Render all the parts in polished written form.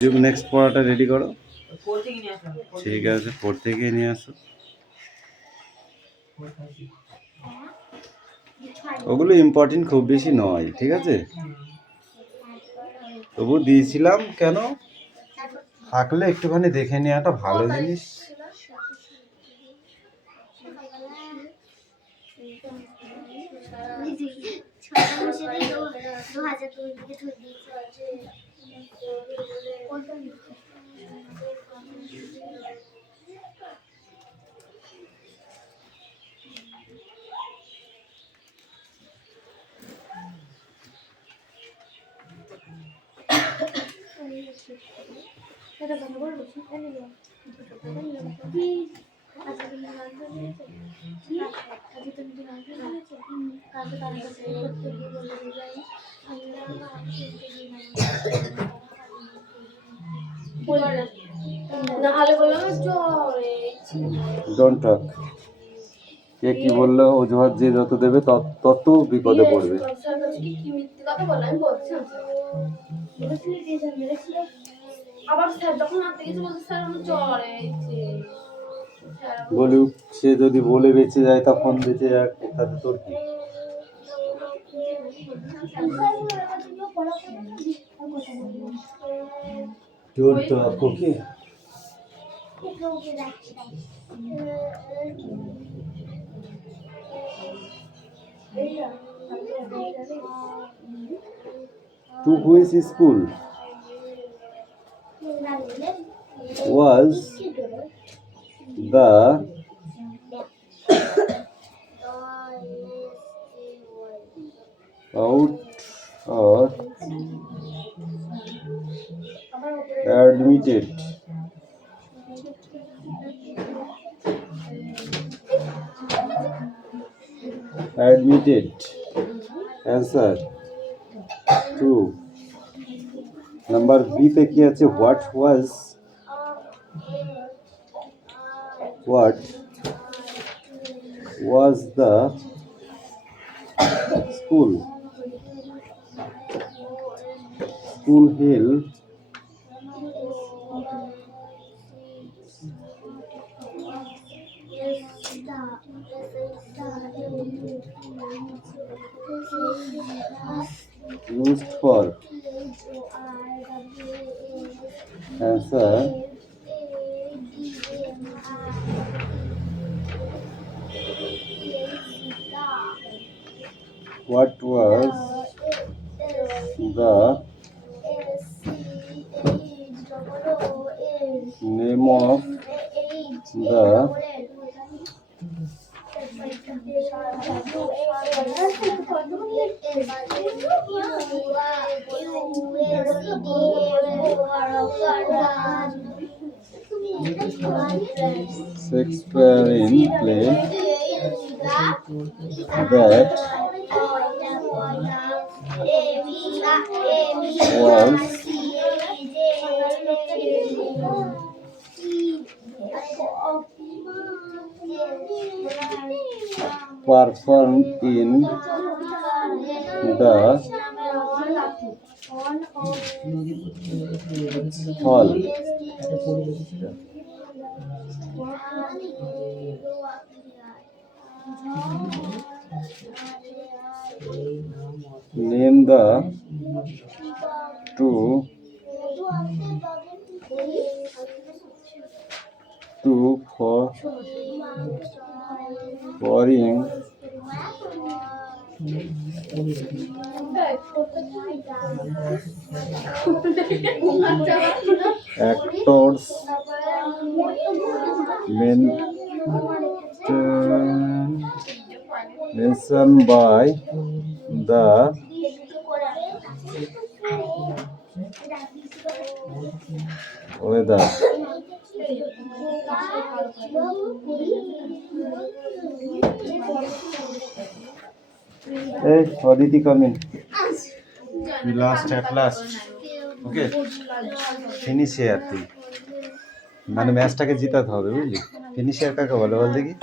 Next পড়াটা ready করো। ঠিক আছে, পড়তে গিয়ে নিয়ে আসো। ওগুলো ইম্পর্টেন্ট খুব বেশি নয়, ঠিক আছে? তবু দিয়েছিলাম কেন, থাকলে একটুখানি দেখে নেওয়াটা ভালো জিনিস। Don't talk. কে কি বললো অজুহাত যে যত দেবে তত বিপদে পড়বে। বলুক, সে যদি বলে বেঁচে যায় তখন বেঁচে যাক, তাতে তোর কি? Don't talk, okay? To which school was the out or admitted? Admitted. Answer true. Number B पे কি আছে? What was the school held used for? Answer what was the name of the Shakespearean play that was performed in the hall? Name the two foreign actors mentioned by the weather? Hey, Aditi, come in. We last at last. Okay. Finish here তুই। মানে ম্যাচটাকে জিতাতে হবে, বুঝলি? Finisher কাকে বলে বল দেখি?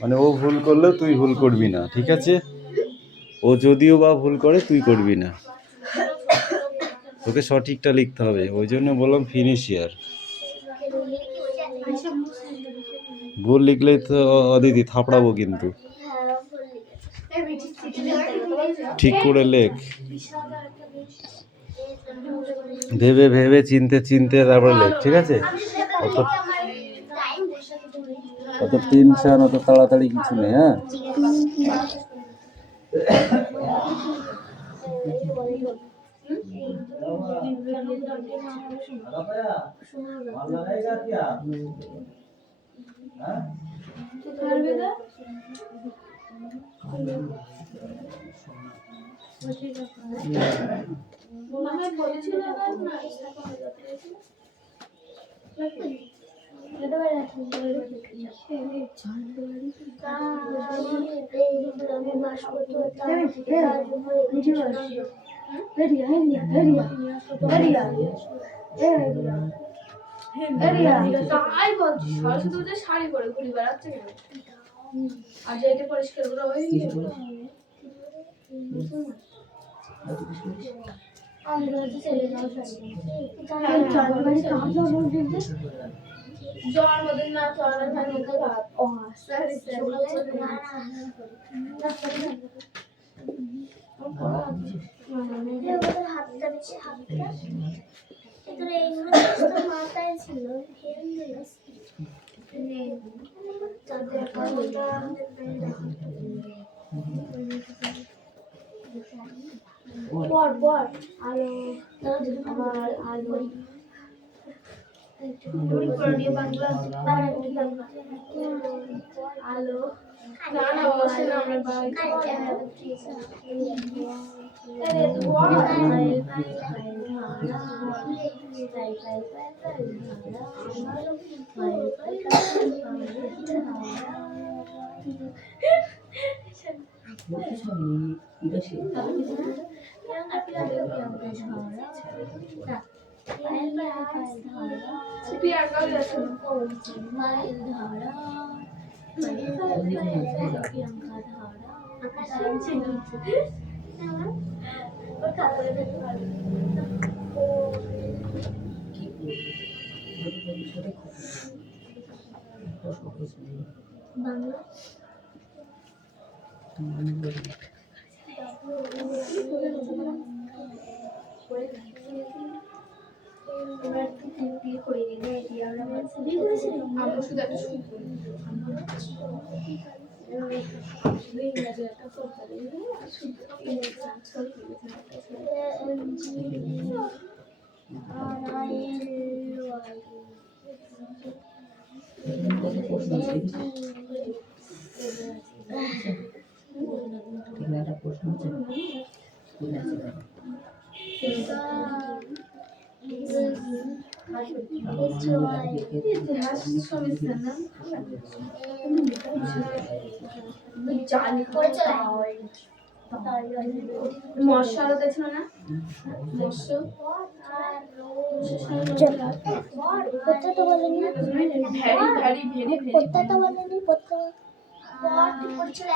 মানে ও ভুল করলেও তুই ভুল করবি না, ঠিক আছে? ও যদিও বা ভুল করে তুই করবি না। তোকে সঠিকটা লিখতে হবে, ওই জন্য বললাম ফিনিশিয়ার। ভুল লিখলেই তো অদিতি থাপড়াবো কিন্তু। ঠিক করে লেখ, ভেবে ভেবে চিনতে চিনতে তারপরে লেখ, ঠিক আছে? অত অত টেনশন, অত তাড়াতাড়ি কিছু নেই, হ্যাঁ? শাড়ি পরে ঘুরে বেড়াচ্ছে কেন? আজ এটা পরিষ্কার করা হয়নি। জন্মদিন না চলার হাতটা বেশি হাতটা মাথায় ছিল পর পর আলো আমার আলো বাংলা আলো গান বসে না আমার বাড়ি বাংলা মশারও দেখছিল না তো বলেনি তো বলেনি পড়তে বলছেন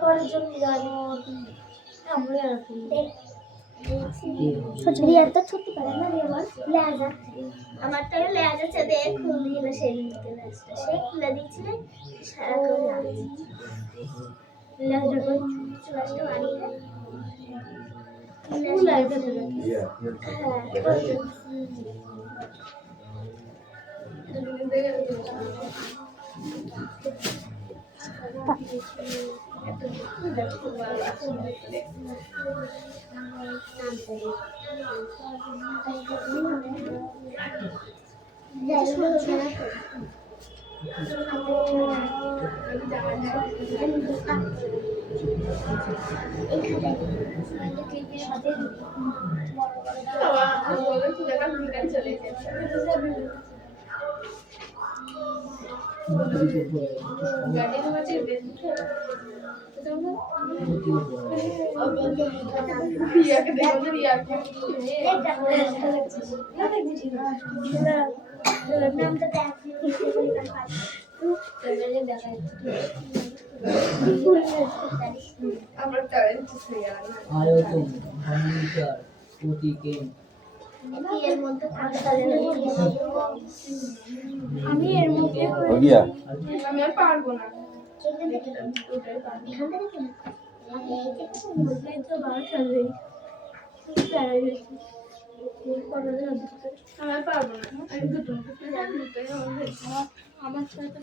পরের জন্য রিয়াটা ছুটি পারে না লেজা আমার তো লেজা চেয়ে খুলে গেল সেই সে খুলে দিয়েছিল সারাক্ষণ লেজা করে চুলাটা বানিয়ে দেখা আমার ট্যালেন্ট ছিল না আয়তন ঘনমিটার প্রতি কেম এর মধ্যে আমি এর মধ্যে हो गया আমি আর পারবো না আমি আর পারবো না আমি দুটো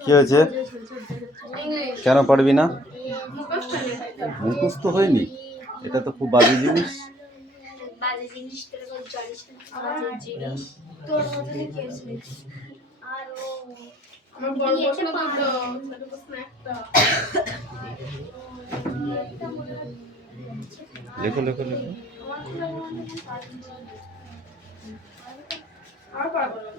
কি হয়েছে ইংলিশ কেন পারবি না মুখস্থ নেই মুখস্থ হয়নি এটা তো খুব বাজে জিনিস বাজে জিনিস তোর জানিস না বাজে জিনিস তোর মধ্যে কি আছে আর ও আমার বড় প্রশ্ন দুটো ছোট প্রশ্ন একটা লেখো লেখো লেখো আর পারবো না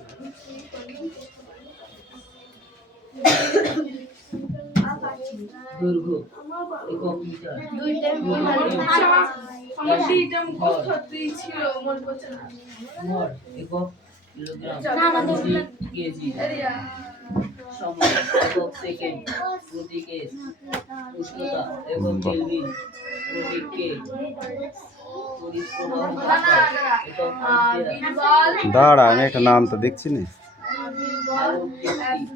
দৈর্ঘ্য একক মিটার দুইটা আমার দুইটা মুখস্থ দুই ছিল মনে পড়ছে না ভর একক কিলোগ্রাম না, প্রতি কেজি এরিয়া সময় একক সেকেন্ড প্রতি কেজ উষ্ণতা একক কেলভিন প্রতি কে তড়িৎ প্রবাহ একক অ্যাম্পিয়ার বীরবল দাঁড়া আমি একটা নাম তো দেখছি না একক জ্ঞান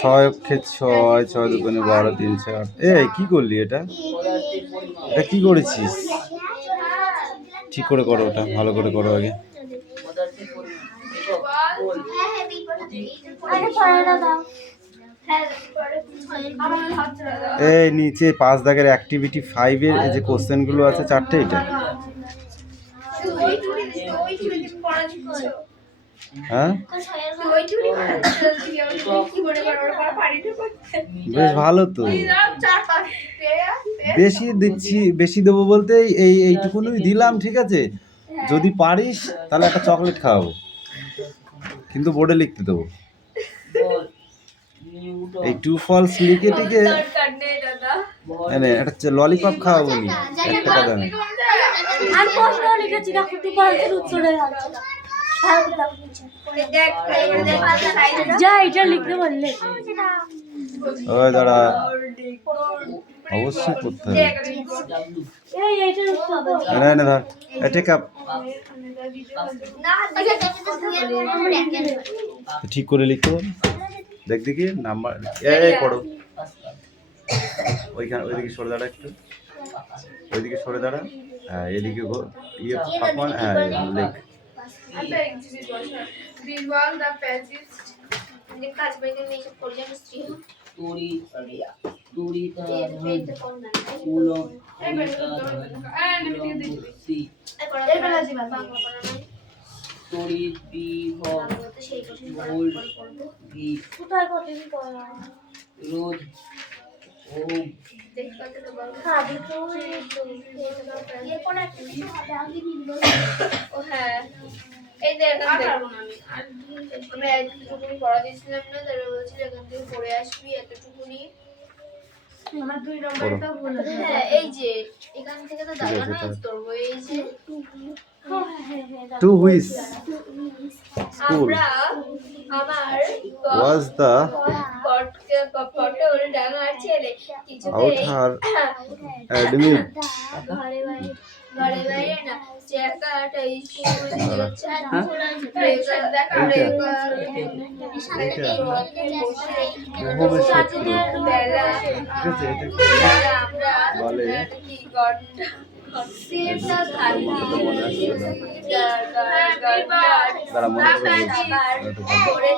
ছয় অক্ষে ছয় ছয় দুগুণে 12 3 4 এই কি করলি এটা পদার্থের পরিমাপ এটা কি করেছিস ঠিক করে করো ওটা ভালো করে করো আগে পদার্থের পরিমাপ একক ভোল্ট আরে পড়াটা দাও হ্যাঁ পড়ে আমার হাত ছেড়ে দাও এই নিচে 5 দাগের অ্যাক্টিভিটি 5 এর এই যে কোশ্চেনগুলো আছে চারটে এটা ওই টুরি ওই টুরি পড়া দিচ্ছ হ্যাঁ ওই টুরি পড়া দিচ্ছ কি বলে পড়া পারি না করতে বেশ ভালো তো চার পাঁচ বেশি দিচ্ছি বেশি দেবো বলতে এইটুকুনই দিলাম ঠিক আছে যদি পারিস তাহলে একটা চকলেট খাওয়াবো কিন্তু বোর্ডে লিখতে দেবো বল নিউটন এই টু ফলস লিখে টিকে দরকার নেই দাদা মানে একটা ললিপপ খাওয়াবো নি 1 টাকা দামে আমি প্রশ্ন লিখেছি দেখো তুই বলছিস উত্তরে আছে ভালো করে দাও নিচে দেখ দেখ সাইডে যা এটা লিখতে বললে ওই দাঁড়া অবশ্যই করতে হবে ডাব্লু এই এইটার উত্তর হবে না না ধর এটা কাপ না আচ্ছা এটা দুইয়ের কোনো র্যাকেট ঠিক করে লিখতে হবে দেখ দেখি নাম্বার এই পড়ো ওইখানে ওইদিকে সরে দাঁড়া একটু ওইদিকে সরে দাঁড়া হ্যাঁ এদিকে ইয়ে ফাঁকা হ্যাঁ লেখ একটা এক্সিবিট বসা বীরবল দ্য প্যাসিস্ট যে কাজ বাইতে নিয়ে এসে পড়ে যাবে স্ত্রী তড়িৎ তড়িৎ পেইতে কোন না কুলম এই বেলা আমি দিয়ে দিই এই বেলা জীবন বাংলা পড়া নাই তড়িৎ বিভব তো সেই কোশ্চেন ভোল্ট পড়বো ভি কোথায় কতদিন পড়া রোধ ওম দেখতে তো বল হ্যাঁ দেখো এই কোন একটা কিছু হবে আমি নিব ও হ্যাঁ এই যে এখান থেকে আমরা এতটুকুনি পড়া দিয়েছিলাম না তারা বলছিল এখান থেকে পড়ে আসবি এতটুকুনি আমার 2 নম্বরটা ভুল হ্যাঁ এই যে এখান থেকে তো দাঁড়ানো না উত্তরবো এই যে টু হুইস আমরা আমার was the পটল ডাঙার ছেলে কিছুতেই outer admit ঘরে বাইরে না চেকাটা স্কুল বেলা আমরা বলে কি ঘন্টা তারা মনে করে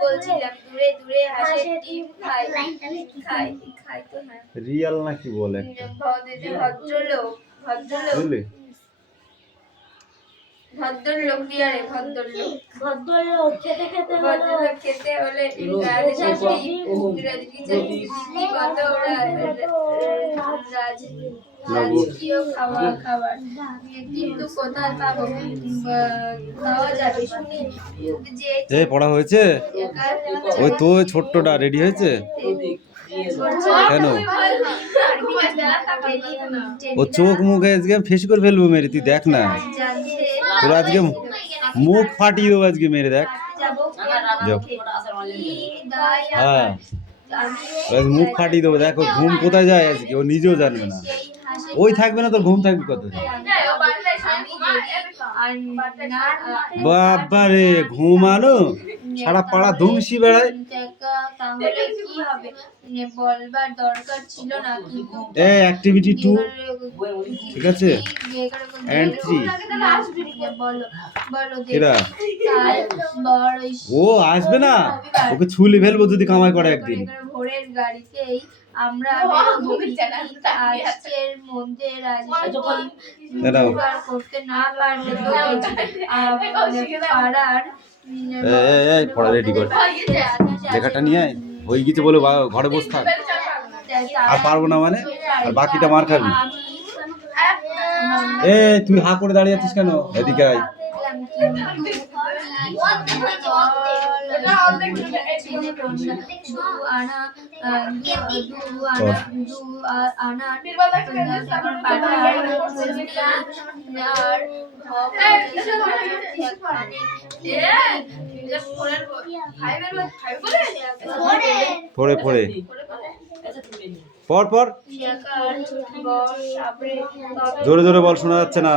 বলছিলাম দূরে দূরে হাসে ডিম খাই খাই খাই তো না রিয়াল নাকি বলে ভদ্রলোক বুঝলি ভদ্রলোক দিয়ে রে ভদ্রলোক ভদ্রলোক খেতে খেতে হলো ভদ্রলোক খেতে হলে কত রাজকীয় খাবার কিন্তু কোথায় পাবো খাওয়া যাবে শুনি যে এই পড়া হয়েছে ওই তো ছোট্টটা রেডি হয়েছে কেন ও চোখ মুখে আজকে ফেস করে ফেলবো মেরে তুই দেখ না জানতে তোর আজকে মুখ ফাটিয়ে দেবো আজকে মেরে দেখ। যাও। হ্যাঁ আজ মুখ ফাটিয়ে দেবো, দেখো ঘুম কোথায় যায় আজকে ও নিজেও জানবে না। ওই থাকবে না তোর ঘুম থাকবে কোথায়? বাবা রে ঘুমানো সারা পাড়া ধুমসি বেড়ায়। তাহলে কি হবে বলবার দরকার ছিল না কি? এই অ্যাক্টিভিটি 2 ঠিক আছে এন্ড 3 বলো বলো এরা কাল বড় ও আসবে না, ওকে ছুলি ফেলবো যদি কামাই করে একদিন। ভোরের গাড়িতেই আমরা বেরোবো। আজকের মধ্যে দাঁড়াও। রাজনীতি করতে না পারলে তো পাড়ার এই পড়া রেডি কর, লেখাটা নিয়ে আয়। হয়ে গেছে বলে ঘরে বসে থাক। আর পারবো না মানে, আর বাকিটা মার খাবি। এ তুই হা করে দাঁড়িয়ে আছিস কেন? এদিকে আয়। পড়ে পড়ে পর পর জোরে জোরে বল, শোনা যাচ্ছে না।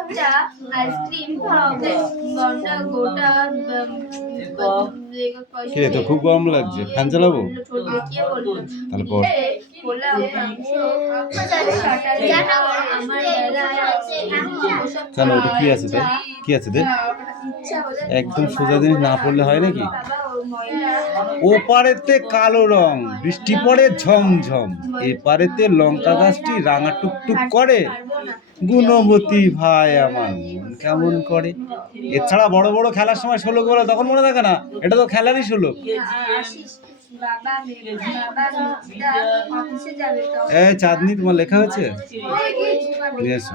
এটা আইসক্রিম খাওয়াবো গন্ডা গোটা কে তো খুব গরম লাগছে, ফ্যান চালাবো তাহলে পর। কেন ওটা কি আছে তাই? কি আছে দেখ, একদম সোজা জিনিস না পড়লে হয় নাকি? ওপারেতে কালো রং বৃষ্টি পড়ে ঝমঝম, এপারেতে লঙ্কা গাছটি রাঙা টুকটুক করে, গুণবতী ভাই আমার মন কেমন করে। এছাড়া বড় বড় খেলার সময় শ্লোক বলো, তখন মনে থাকে না? এটা তো খেলারই শ্লোক। এই চাঁদনি তোমার লেখা হয়েছে? নিয়ে এসো।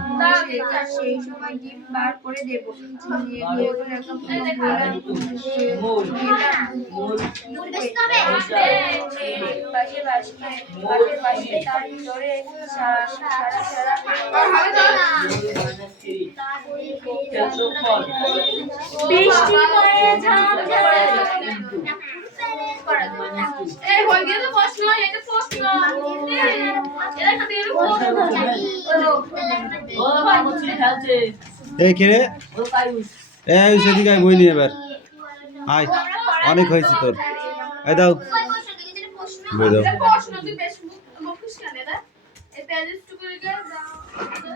এই কে রে? এই সেদিকে আয়, বই নিয়ে এবার আয়, অনেক হয়েছে তোর। এই দাও বই দাও।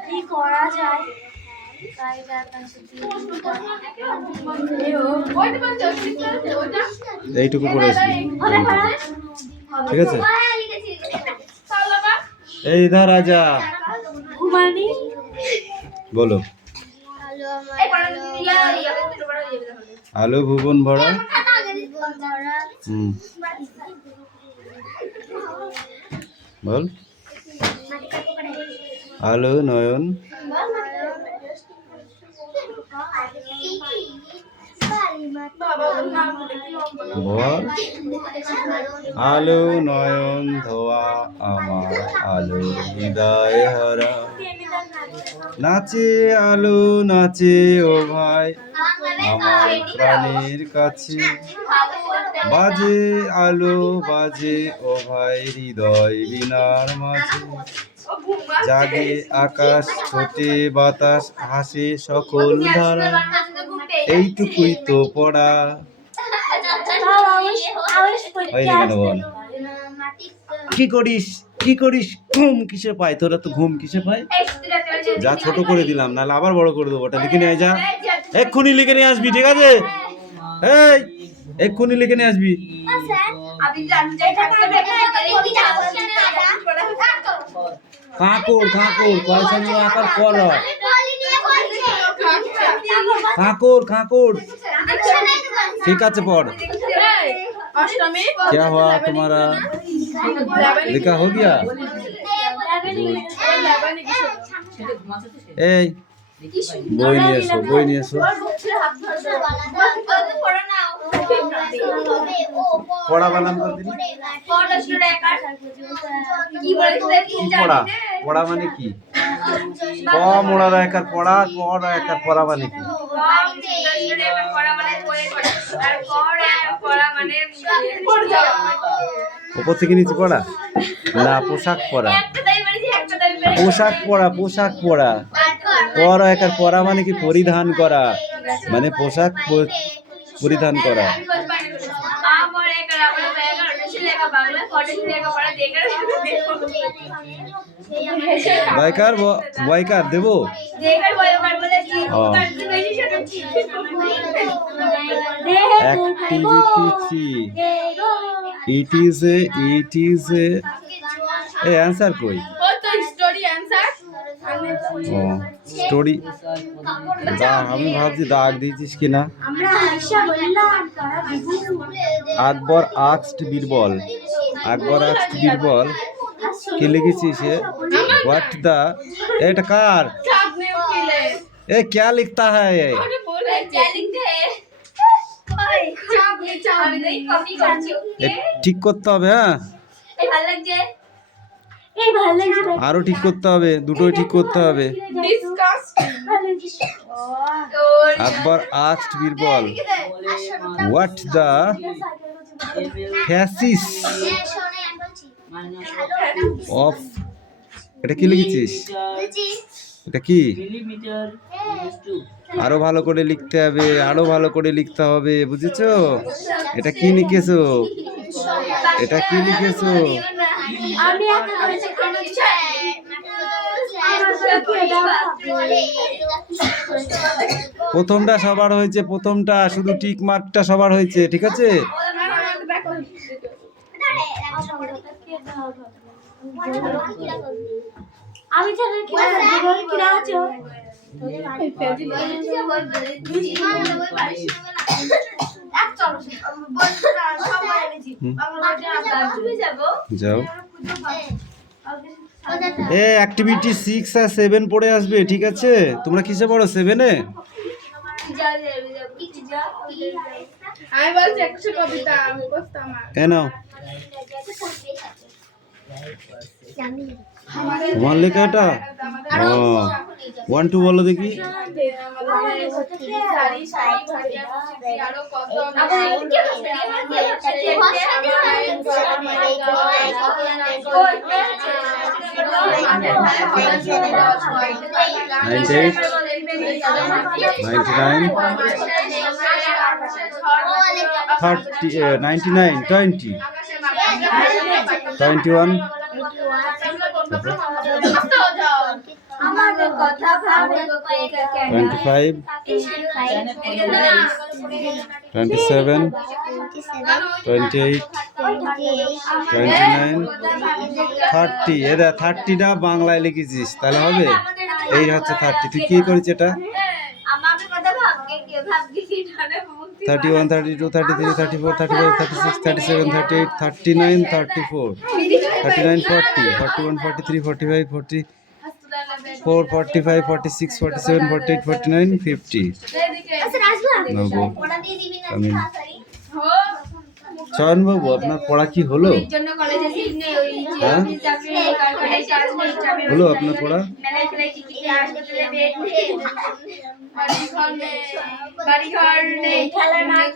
কি করা যায়? এইটুকু করে আসবি, ঠিক আছে? এই ধর রাজা বলো। আলো ভুবন ভরা। বল। আলো নয়ন বল। আলো নয়ন ধোয়া আমার আলো হৃদয় হরা, নাচে আলো নাচে ও ভাই আমার প্রাণের কাছে, বাজে আলো বাজে ও ভাই হৃদয় বিনার মাঝে, জাগে আকাশ ছোটে বাতাস হাসে সকল ধারা, এইটুকুই তো পড়া। হয়নি কেন বল? কি করিস কি করিস? ঘুম কিসে পায় তোরা? তো ঘুম কিসে পায়? যা ছোট করে দিলাম, নাহলে আবার বড় করে দেবো। ওটা লিখে নিয়ে আয়, যা এক্ষুনি লিখে নিয়ে আসবি, ঠিক আছে? এই এক্ষুনি লিখে নিয়ে আসবি। কাঁকড় কাঁকড় কয় সঙ্গে আকার কর, কাঁকড় কাঁকড়, ঠিক আছে পড়। क्या हुआ तुम्हारा? लिखा हो गया? এই বই নিয়ে এসো, বই নিয়ে এসো। পড়া বানান করে দিন। কি বলেছিলে কি কি জানি পড়া? না। পড়া মানে কি? ক মোড়া একার পড়া, ক একার পড়া মানে কি? উপর থেকে নিচে পড়া না, পোশাক পরা। পোশাক পরা, পোশাক পরা। পরা একার পরা মানে কি? পরিধান করা, মানে পোশাক পরিধান করা। বয়কার বয়কার দেবো। Activity 3. It is a answer কই? ও স্টোরি আমি ভাবছি দাগ দিয়েছিস কিনা। আকবর আস্কড বীরবল। আকবর আস্কড বীরবল কি লিখেছিস? হোয়াট দ্য, এটা কার? এ क्या लिखता है ये? এ ঠিক করতে হবে। হ্যাঁ আরো ঠিক করতে হবে, দুটোই ঠিক করতে হবে। আকবর আস্কড বীরবল হোয়াট দ্য ফ্যাসিস অফ, এটা কি লিখেছিস? এটা কি? মিলিমিটার আরো ভালো করে লিখতে হবে, আরো ভালো করে লিখতে হবে, বুঝেছো? এটা কি লিখেছো? এটা কি লিখেছো? আমি একটা করেছি প্রথমটা সবার হয়েছে, প্রথমটা শুধু টিক মার্কটা সবার হয়েছে, ঠিক আছে? আমি জানি কি আছে যাও। এ অ্যাক্টিভিটি 6 আর 7 পড়ে আসবে, ঠিক আছে? তোমরা কিসে পড়ো? 7-এ? আমি বলছি একটা কবিতা মুখস্থ আমার। এ নাও তোমার লেখা এটা। ও 1 2 বলো দেখি। Ninety-nine, 20, 21, আমার কথা ভাবে 25, 27, 28, 29, 30। এরা 30 না বাংলায় লিখেছিস তাহলে হবে। এই হচ্ছে 30। তুই কি করেছিস এটা? আমাকে কথা ভাবকে কি জানে 31, 32, 33, 34, 35, 36, 37, 38, 39, 34, 39, 40, 41, 43, 45, 44, 45, 46, 47, 48, 49, 50. নবো আমিন। চয়ন বাবু, আপনার পড়া কি হলো? হ্যাঁ হলো আপনার পড়া? বাড়ি ঘর নেই, খেলার মাঠ